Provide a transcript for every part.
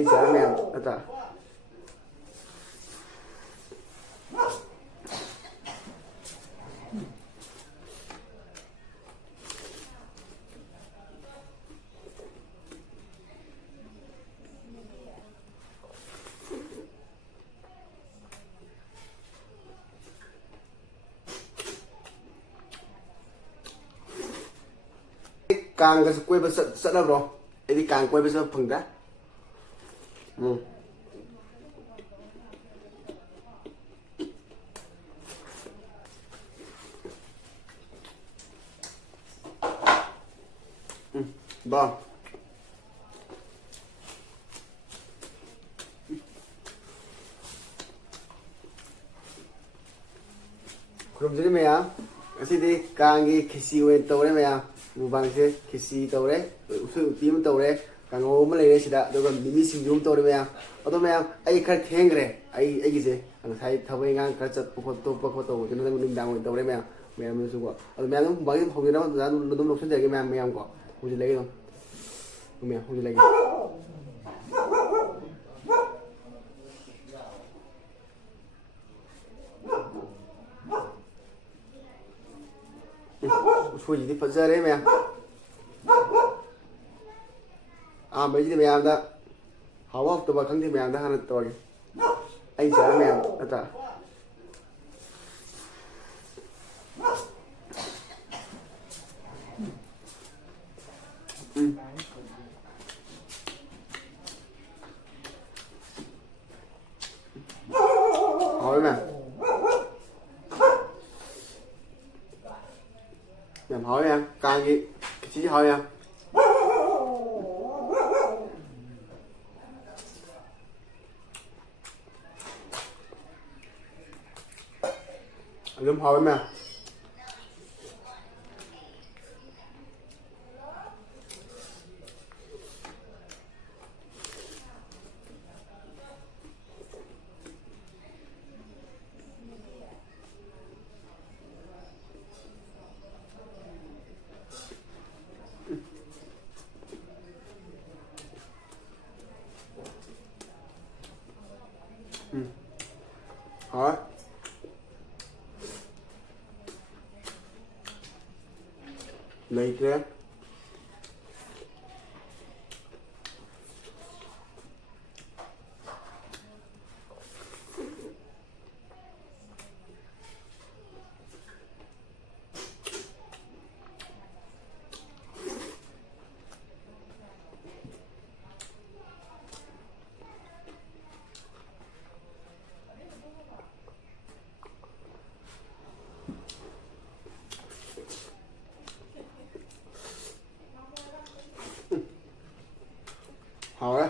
anh chả mèo ta càng cái quay bây giờ sợ đâu rồi đi càng quay bây giờ phừng đã vâng 그럼 저기 뭐야? 어쨌든 강이 키시wen 떠오래 뭐야? 무방세 키시 떠오래? 우수 비면 떠오래? 강호 말레이시다. 너가 미미 싱중 떠오래 뭐야? 어떤 뭐야? 아이 칼 탱그래. 아이 애기지. 사이 타보잉한 칼젓 포토 포토 저는 능당원 떠오래 뭐야? 뭐야 무슨거? 뭐야 너 무방이 포기라고 나도 너도 녹슨 되게 뭐야 거. 혹시 내게 너. 뭐야 혹시 내게. Usoi thì giờ đấy mẹ mấy cái mẹ đó họ học tụi bà khăng thì mẹ đó hàng tụi anh chả mẹ ta hỏi mẹ em hỏi em càng gì chỉ hỏi em em hỏi em hỏi lấy thế hỏi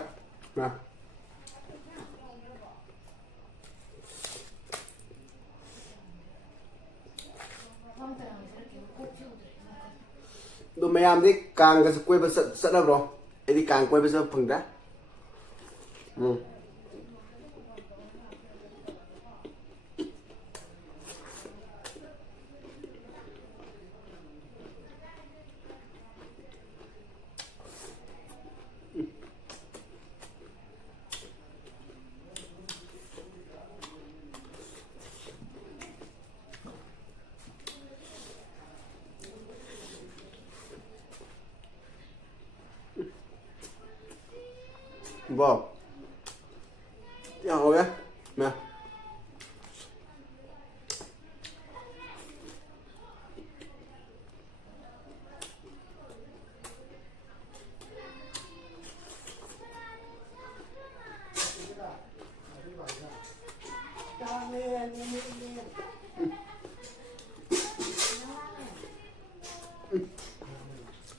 nè đồ mày làm đi càng cái quay bây giờ sợ đâu rồi đi càng quay bây giờ phừng đã vâng ya hỏi em nè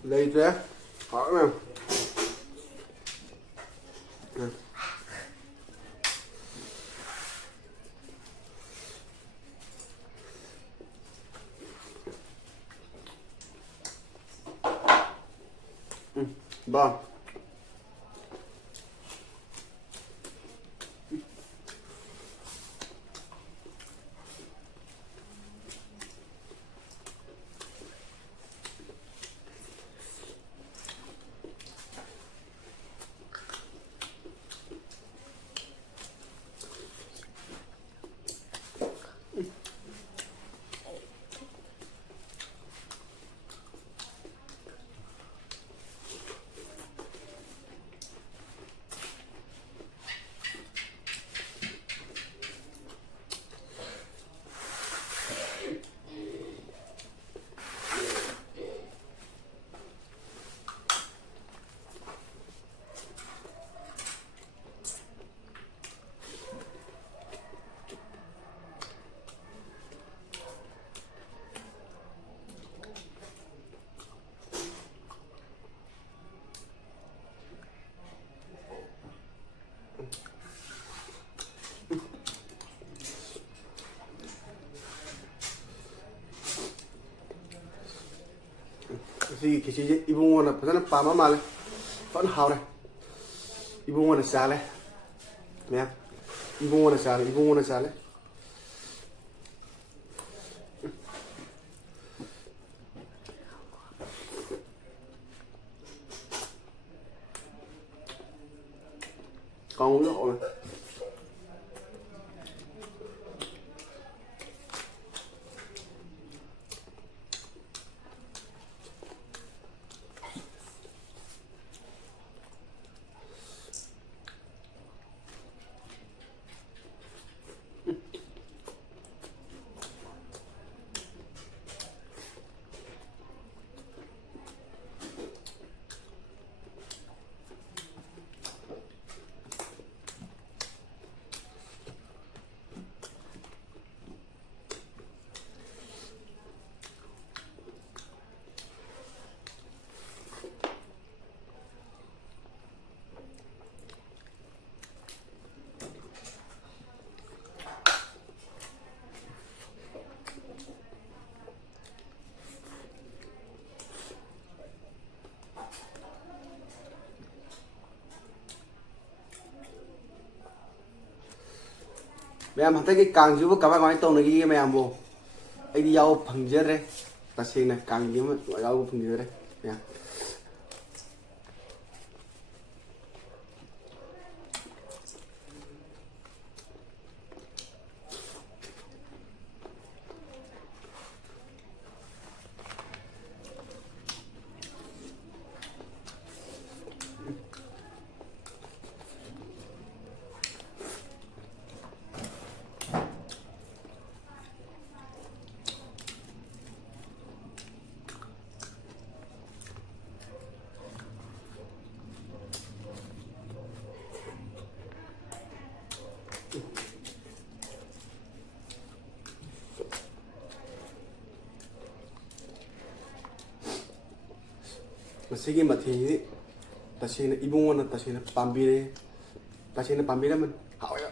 lấy thế hỏi em vâng ꯁꯤꯒꯤ ꯈꯦꯆꯤꯁꯦ ꯏꯕꯨꯡꯉꯣꯅ ꯐꯖꯅ ꯄꯥꯝꯕ ꯃꯥꯜꯂꯦ ꯐꯖꯅ ꯍꯥꯎꯔꯦ ꯏꯕꯨꯡꯉꯣꯅ ꯆꯥꯂꯦ ꯃꯌꯥꯝ ꯏꯕꯨꯡꯉꯣꯅ ꯆꯥꯂꯦ Kanghou rất ổn. Mày hẳn thấy cái càng dưới các bạn nói tàu này kia mày làm bộ anh đi giao phần dưới đây ta xem này càng dưới mà gọi giao phần dưới đây nha Masih mà thì ta xem là ibung ta xem là pambi mình hỏi ạ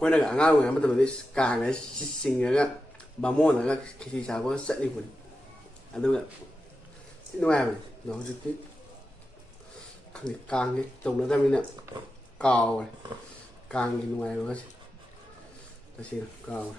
quay lại ngang người mà tụi mình càng cái xinh cái bà môn là cái khi sao có sợi đi quần anh đâu ạ xin nuôi này nó trực tiếp càng cái tổng nó ra bên này cào này càng cái ngoài nó ta xem cào này.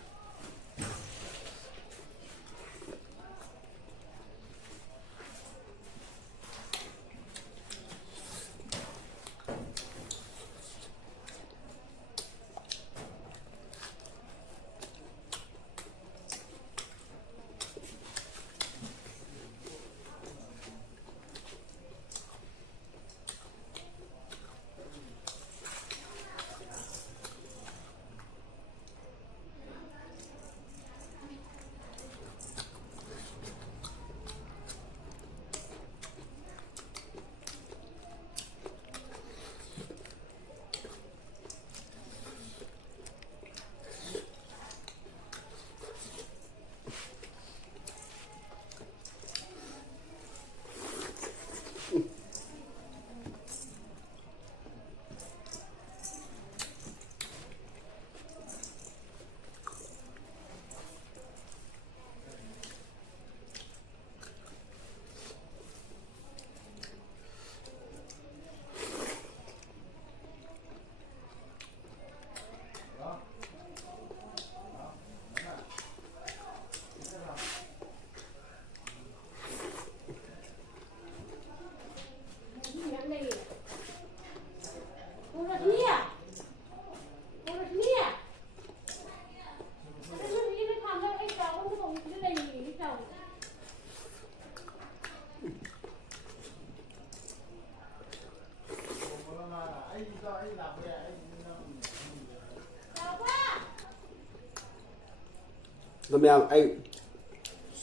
ꯑꯗꯣ ꯃꯌꯥꯝ ꯑꯩ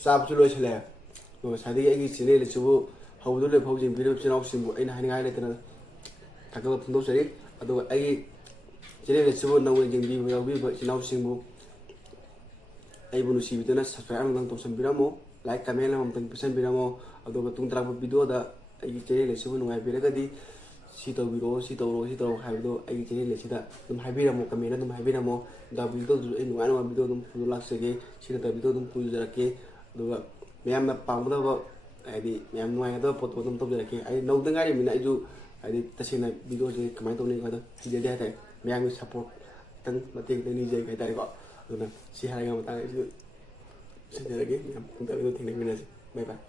ꯆꯥꯕꯁꯨ ꯂꯣꯏꯁꯤꯜꯂꯦ ꯑꯗꯨꯒ ꯉꯁꯥꯏꯗꯒꯤ ꯑꯩꯒꯤ channel ꯑꯁꯤꯕꯨ ꯍꯧꯕꯗ ꯂꯣꯏꯐꯥꯎ ꯌꯦꯡꯕꯤꯔꯤꯕ ꯏꯆꯤꯜ ꯏꯅꯥꯎꯁꯤꯡꯕꯨ ꯑꯩꯅ ꯍꯥꯏꯅꯤꯡꯉꯥꯏ ꯂꯩꯇꯅ ꯊꯥꯒꯠꯄ ꯐꯣꯡꯗꯣꯛꯆꯔꯤ ꯑꯗꯨꯒ ꯑꯩꯒꯤ ꯆꯦꯅꯦꯜ ꯑꯁꯤꯕꯨ ꯅꯧꯅ ꯌꯦꯡꯕꯤꯕ ꯌꯥꯎꯕꯤꯕ ꯏꯆꯤꯜ ꯏꯅꯥꯎꯁꯤꯡꯕꯨ ꯑꯩꯕꯨ ꯅꯨꯡꯁꯤꯕꯤꯗꯨꯅ ꯁꯕꯁꯀ꯭ꯔꯥꯏꯕ ꯑꯃꯇꯪ ꯇꯧꯁꯟꯕꯤꯔꯝꯃꯣ ꯂꯥꯏꯛ ꯀꯃꯦꯟ ꯑꯃꯇꯪ ꯄꯤꯁꯟꯕꯤꯔꯝꯃꯣ ꯑꯗꯨꯒ ꯇꯨꯡ ꯇꯥꯔꯛꯄ ꯚꯤꯗꯤꯑꯣꯗ ꯑꯩꯒꯤ ꯆꯦꯅꯦꯜ ꯑꯁꯤꯕꯨ ꯅꯨꯡꯉꯥꯏꯕꯤꯔꯒꯗꯤ ꯁꯤ ꯇꯧꯕꯤꯔꯛꯑꯣ ꯁꯤ ꯇꯧꯔꯣ ꯁꯤ ꯇꯧꯔꯣ ꯍꯥꯏꯕꯗꯣ ꯑꯩꯒꯤ ꯆꯦꯅꯦꯜ ꯑꯁꯤꯗ ꯑꯗꯨꯝ ꯍꯥꯏꯕꯤꯔꯝꯃꯣ ꯀꯃꯦꯟ ꯑꯗꯨꯝ ꯍꯥꯏꯕꯤꯔꯝꯃꯣ ꯚꯤꯗꯤꯑꯣꯗꯨꯁꯨ ꯑꯩ ꯅꯨꯡꯉꯥꯏ ꯅꯨꯡꯉꯥꯏꯕ ꯚꯤꯗꯤꯑꯣ ꯑꯗꯨꯝ ꯄꯨꯖ ꯂꯥꯛꯆꯒꯦ ꯁꯤ ꯅꯠꯇꯕ ꯚꯤꯗꯤꯑꯣ ꯑꯗꯨꯝ ꯄꯨꯖꯔꯛꯀꯦ ꯑꯗꯨꯒ ꯃꯌꯥꯝꯅ ꯄꯥꯝꯒꯗꯕ ꯍꯥꯏꯗꯤ ꯃꯌꯥꯝ ꯅꯨꯡꯉꯥꯏꯒꯗꯕ ꯄꯣꯠꯇꯣ ꯑꯗꯨꯝ ꯇꯧꯖꯔꯛꯀꯦ ꯑꯩ ꯅꯧꯗ ꯉꯥꯏꯔꯤꯕꯅꯤꯅ ꯑꯩꯁꯨ ꯍꯥꯏꯗꯤ ꯇꯁꯦꯡꯅ ꯚꯤꯗꯤꯑꯣꯁꯦ ꯀꯃꯥꯏꯅ ꯇꯧꯅꯤ ꯍꯥꯏꯕꯗ ꯍꯩꯖꯗꯦ ꯍꯥꯏꯇꯥꯔꯦ ꯃꯌꯥꯝꯒꯤ ꯁꯞꯄꯣꯔꯠ ꯈꯤꯇꯪ ꯃꯇꯦꯡ ꯈꯤꯇꯪ ꯅꯤꯖꯒꯦ ꯍꯥꯏꯇꯥꯔꯦꯀꯣ ꯑꯗꯨꯅ ꯁꯤ ꯍꯥꯏꯔꯒ ꯃꯇꯥꯡ ꯑꯩꯁꯨ ꯁꯤꯟꯖꯔꯒꯦ ꯃꯌꯥꯝ ꯊꯦꯡꯅꯃꯤꯟꯅꯁꯤ ꯕꯥꯏ ꯕꯥꯏ